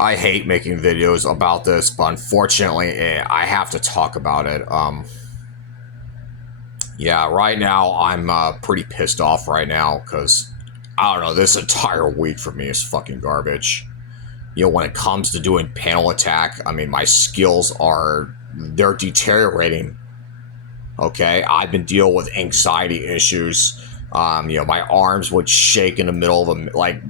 I hate making videos about this, but unfortunately, I have to talk about it. Yeah, right now I'm pretty pissed off right now because I don't know. This entire week for me is fucking garbage. You know, when it comes to doing panel attack, I mean, my skills are they're deteriorating. Okay, I've been dealing with anxiety issues. My arms would shake in the middle of a like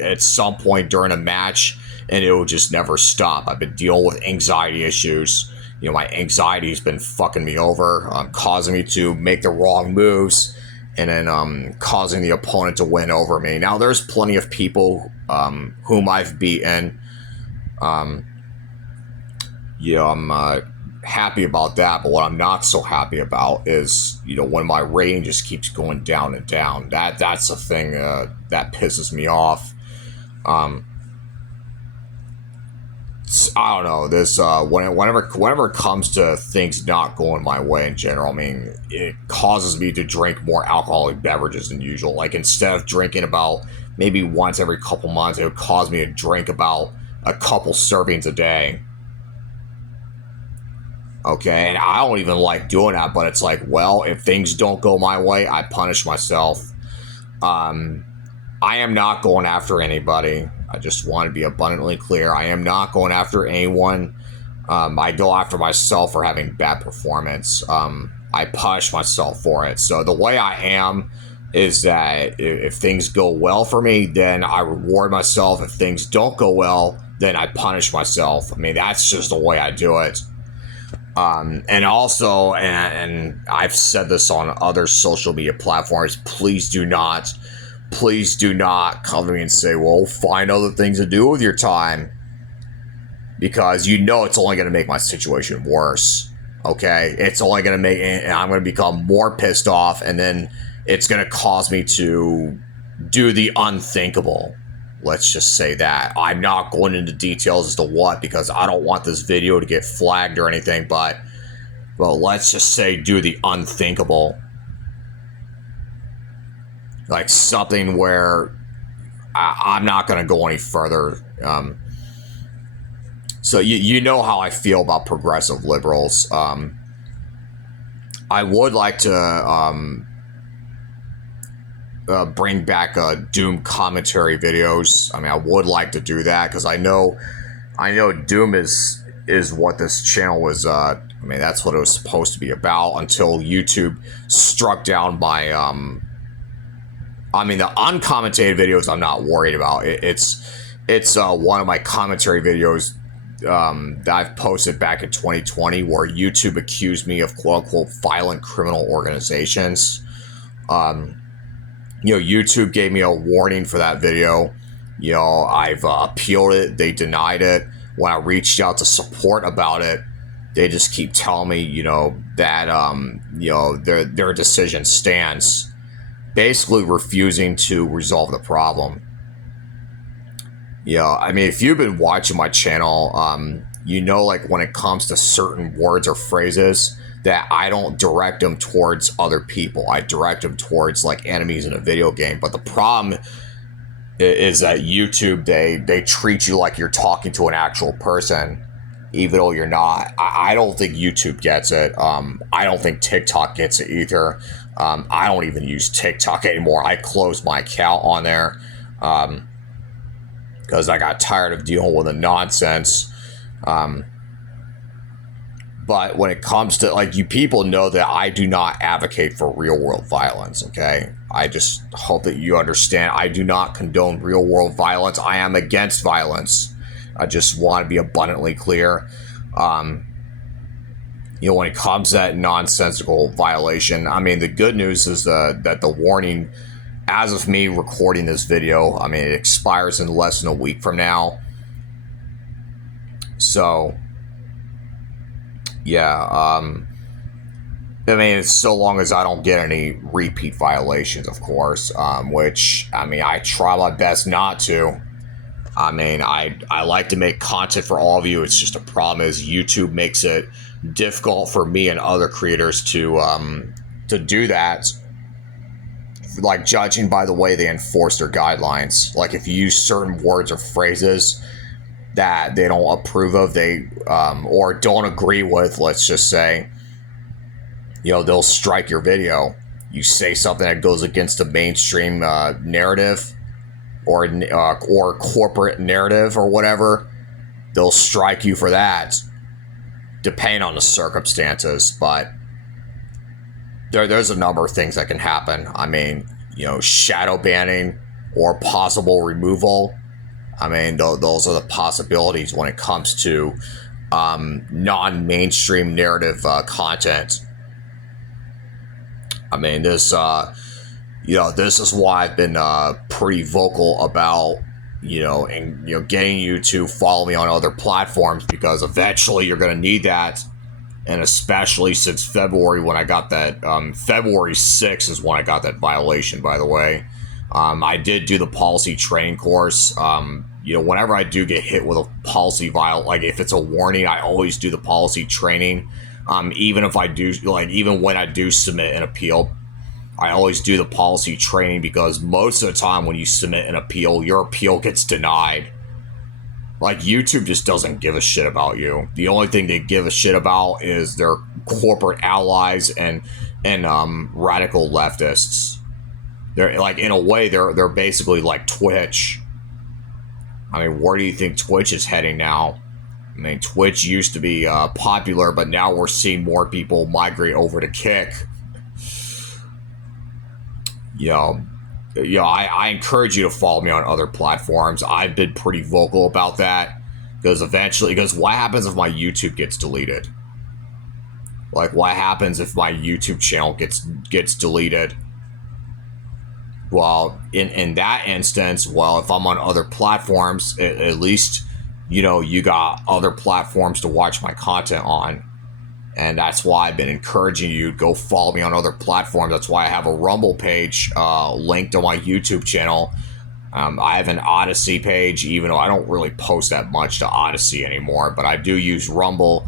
at some point during a match, and it would just never stop. I've been dealing with anxiety issues. My anxiety's been fucking me over, causing me to make the wrong moves, and then causing the opponent to win over me. Now, there's plenty of people whom I've beaten. Um, I'm happy about that, but what I'm not so happy about is when my rating just keeps going down and down. That's the thing that pisses me off. um I don't know, this whenever it comes to things not going my way in general, I mean, it causes me to drink more alcoholic beverages than usual. Like, instead of drinking about maybe once every couple months, it would cause me to drink about a couple servings a day. Okay, and I don't even like doing that, but it's like, well, if things don't go my way, I punish myself. Um, I am not going after anybody. I just want to be abundantly clear. I am not going after anyone. I go after myself for having bad performance. I punish myself for it. So the way I am is that if things go well for me, then I reward myself. If things don't go well, then I punish myself. I mean, that's just the way I do it. And also, and I've said this on other social media platforms, please do not come to me and say, well, find other things to do with your time, because it's only going to make my situation worse. Okay, it's only going to make, and I'm going to become more pissed off, and then it's going to cause me to do the unthinkable. Let's just say that. I'm not going into details as to what, because I don't want this video to get flagged or anything, but let's just say do the unthinkable. Like something where I'm not going to go any further. So you know how I feel about progressive liberals. I would like to bring back Doom commentary videos. I mean, I would like to do that because I know Doom is what this channel was. I mean, that's what it was supposed to be about until YouTube struck down my. I mean, the uncommentated videos I'm not worried about. It's one of my commentary videos that I've posted back in 2020 where YouTube accused me of quote unquote violent criminal organizations. YouTube gave me a warning for that video. I've appealed it. They denied it. When I reached out to support about it, they just keep telling me, that, their decision stands, basically refusing to resolve the problem. I mean, if you've been watching my channel, like when it comes to certain words or phrases, that I don't direct them towards other people. I direct them towards like enemies in a video game. But the problem is that YouTube, they treat you like you're talking to an actual person, even though you're not. I don't think YouTube gets it. I don't think TikTok gets it either. I don't even use TikTok anymore. I closed my account on there because I got tired of dealing with the nonsense. But when it comes to, like, you people know that I do not advocate for real world violence, okay? I just hope that you understand. I do not condone real world violence. I am against violence. I just want to be abundantly clear. When it comes to that nonsensical violation, I mean, the good news is that the warning, as of me recording this video, I mean, it expires in less than a week from now. So, yeah, I mean, it's so long as I don't get any repeat violations, of course, which, I mean, I try my best not to. I mean, I like to make content for all of you. It's just the problem is YouTube makes it difficult for me and other creators to do that like judging by the way they enforce their guidelines. Like if you use certain words or phrases that they don't approve of, they or don't agree with, let's just say, they'll strike your video. You say something that goes against the mainstream narrative or corporate narrative or whatever, they'll strike you for that, depending on the circumstances. But there's a number of things that can happen. I mean, shadow banning or possible removal. I mean, those are the possibilities when it comes to non-mainstream narrative content. I mean, this is why I've been pretty vocal about, getting you to follow me on other platforms, because eventually you're going to need that. And especially since February, when I got that, February 6th is when I got that violation, by the way. I did do the policy training course. Whenever I do get hit with a policy like if it's a warning, I always do the policy training. Even if I do, even when I do submit an appeal, I always do the policy training, because most of the time when you submit an appeal, your appeal gets denied. Like, YouTube just doesn't give a shit about you. The only thing they give a shit about is their corporate allies and radical leftists. They're like, in a way, they're basically like Twitch. I mean, where do you think Twitch is heading now? I mean, Twitch used to be popular, but now we're seeing more people migrate over to Kick. I encourage you to follow me on other platforms. I've been pretty vocal about that, because what happens if my YouTube gets deleted? Like, what happens if my YouTube channel gets deleted? Well, in that instance, if I'm on other platforms, at least, you got other platforms to watch my content on. And that's why I've been encouraging you to go follow me on other platforms. That's why I have a Rumble page linked on my YouTube channel. I have an Odyssey page, even though I don't really post that much to Odyssey anymore, but I do use Rumble.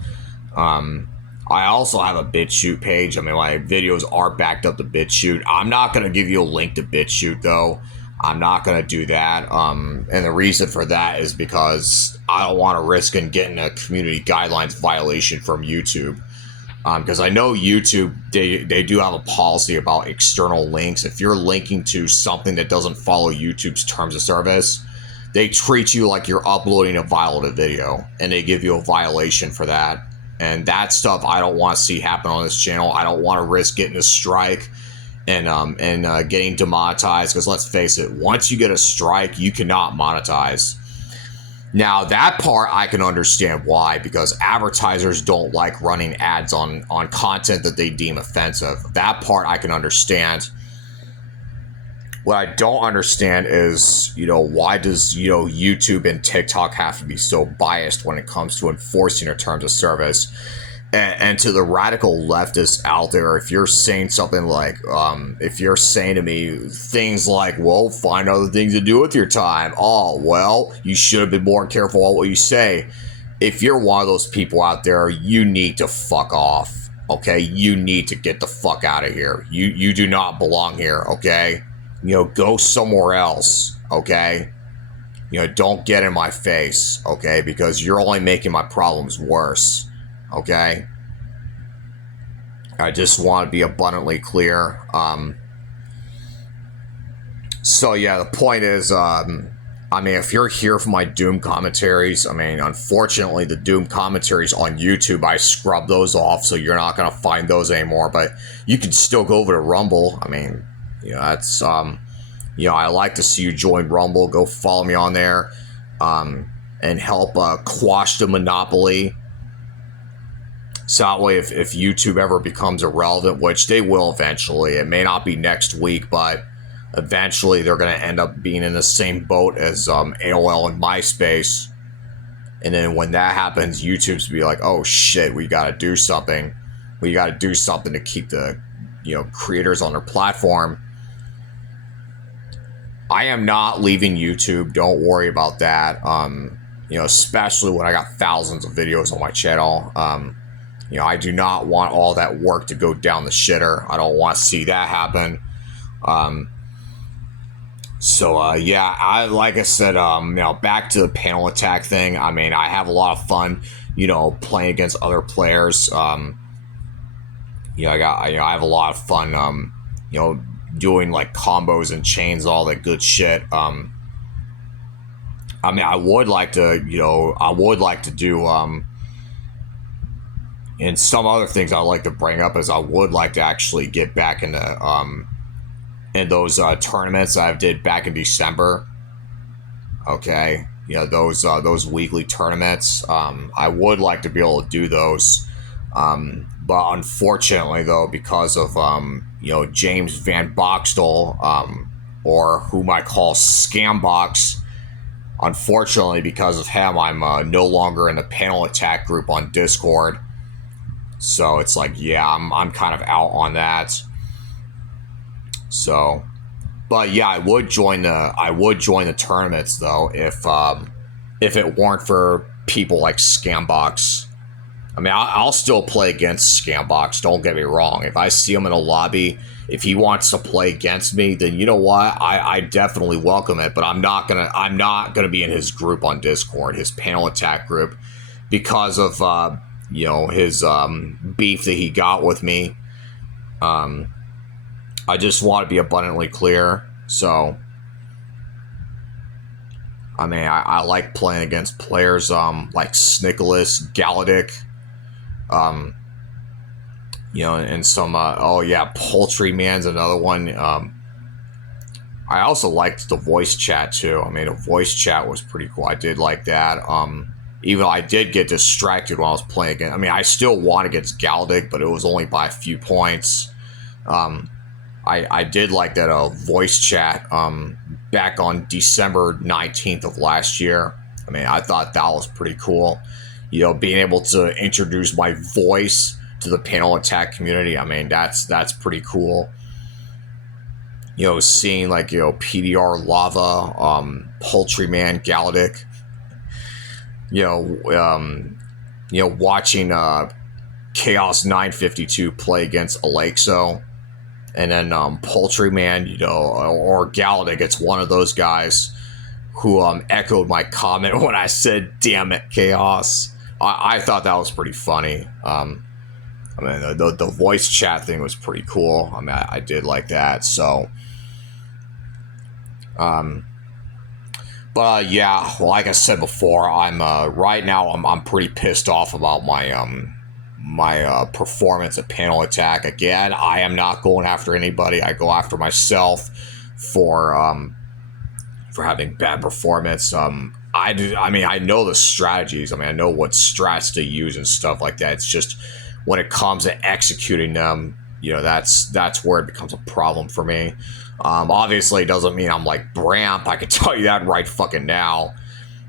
I also have a BitChute page. I mean, my videos are backed up to BitChute. I'm not going to give you a link to BitChute, though. I'm not going to do that. And the reason for that is because I don't want to risk getting a community guidelines violation from YouTube. Because I know YouTube, they do have a policy about external links. If you're linking to something that doesn't follow YouTube's terms of service, they treat you like you're uploading a violated video, and they give you a violation for that. And that stuff I don't want to see happen on this channel. I don't want to risk getting a strike and getting demonetized, because let's face it, once you get a strike, you cannot monetize. Now, that part I can understand why, because advertisers don't like running ads on content that they deem offensive. That part I can understand. What I don't understand is, why does, YouTube and TikTok have to be so biased when it comes to enforcing their terms of service? And to the radical leftists out there, if you're saying something like, if you're saying to me things like, well, find other things to do with your time. Oh, well, you should have been more careful about what you say. If you're one of those people out there, you need to fuck off, okay? You need to get the fuck out of here. You do not belong here, okay? Go somewhere else, okay? Don't get in my face, okay? Because you're only making my problems worse. Okay, I just want to be abundantly clear. So yeah, the point is, I mean, if you're here for my Doom commentaries, I mean, unfortunately, the Doom commentaries on YouTube, I scrubbed those off, so you're not going to find those anymore. But you can still go over to Rumble. I mean, that's, I like to see you join Rumble. Go follow me on there, and help quash the monopoly. So that way, if YouTube ever becomes irrelevant, which they will eventually, it may not be next week, but eventually they're going to end up being in the same boat as AOL and MySpace. And then when that happens, YouTube's be like, oh shit, we got to do something. We got to do something to keep the, creators on their platform. I am not leaving YouTube. Don't worry about that. Especially when I got thousands of videos on my channel. I do not want all that work to go down the shitter. I don't want to see that happen. So yeah, I like I said, back to the panel attack thing. I mean, I have a lot of fun, playing against other players. I have a lot of fun, you know, doing like combos and chains, all that good shit. I mean, I would like to do, and some other things I'd like to bring up is I would like to actually get back into, in those tournaments I did back in December. Okay, those weekly tournaments. I would like to be able to do those, but unfortunately, though, because of James Van Boxtel, or whom I call Scambox, unfortunately, because of him, I'm no longer in the panel attack group on Discord. So it's like, yeah, I'm kind of out on that. So, but yeah, I would join the tournaments though if it weren't for people like Scambox. I mean, I'll still play against Scambox. Don't get me wrong. If I see him in a lobby, if he wants to play against me, then you know what? I definitely welcome it. But I'm not gonna be in his group on Discord, his panel attack group, because of his beef that he got with me. Um, I just want to be abundantly clear. So, I mean, I like playing against players like Snicholas, Galadic, um, and some, oh yeah, Poultry Man's another one. I also liked the voice chat too. I mean, the voice chat was pretty cool. I did like that. Even though I did get distracted when I was playing again. I mean, I still won against Galdic, but it was only by a few points. Um, I did like that voice chat back on December 19th of last year. I mean, I thought that was pretty cool. Being able to introduce my voice to the panel attack community. I mean, that's pretty cool. Seeing like, PDR Lava, Poultry Man, Galadic, watching Chaos 952 play against Alexo, and then Poultry Man, or Galadic. It's one of those guys who echoed my comment when I said, "Damn it, Chaos." I thought that was pretty funny. I mean, the voice chat thing was pretty cool. I mean, I did like that. So, but yeah, like I said before, I'm right now I'm pretty pissed off about my performance at panel attack. Again, I am not going after anybody. I go after myself for having bad performance. I mean, I know the strategies. I mean, I know what strats to use and stuff like that. It's just when it comes to executing them, that's where it becomes a problem for me. Obviously, it doesn't mean I'm like Bramp. I can tell you that right fucking now.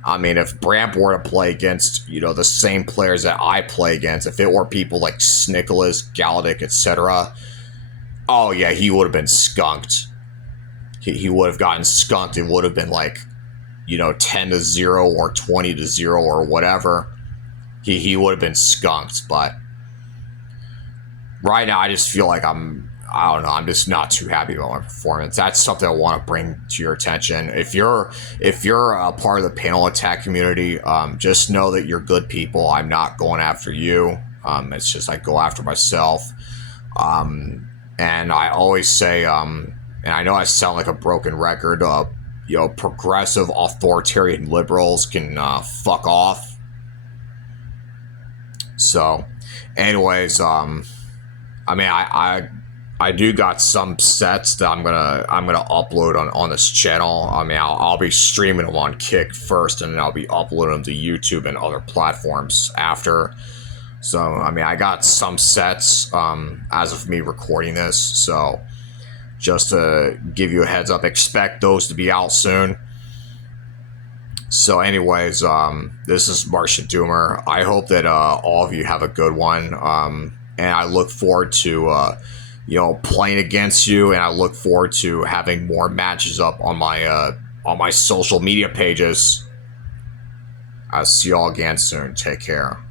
I mean, if Bramp were to play against, the same players that I play against, if it were people like Snicholas, Galadic, etc., oh yeah, he would have been skunked. He would have gotten skunked. It would have been like, 10-0 or 20-0 or whatever. He would have been skunked. But right now, I just feel like I don't know. I'm just not too happy about my performance. That's something I want to bring to your attention. If you're a part of the panel attack community, just know that you're good people. I'm not going after you. It's just I go after myself. And I always say, and I know I sound like a broken record. Progressive authoritarian liberals can fuck off. So, anyways, I mean, I do got some sets that I'm gonna upload on this channel. I mean, I'll be streaming them on Kick first, and then I'll be uploading them to YouTube and other platforms after. So I mean, I got some sets as of me recording this. So just to give you a heads up, expect those to be out soon. So anyways, this is Martian Doomer. I hope that all of you have a good one. And I look forward to playing against you, and I look forward to having more matches up on my social media pages. I'll see y'all again soon. Take care.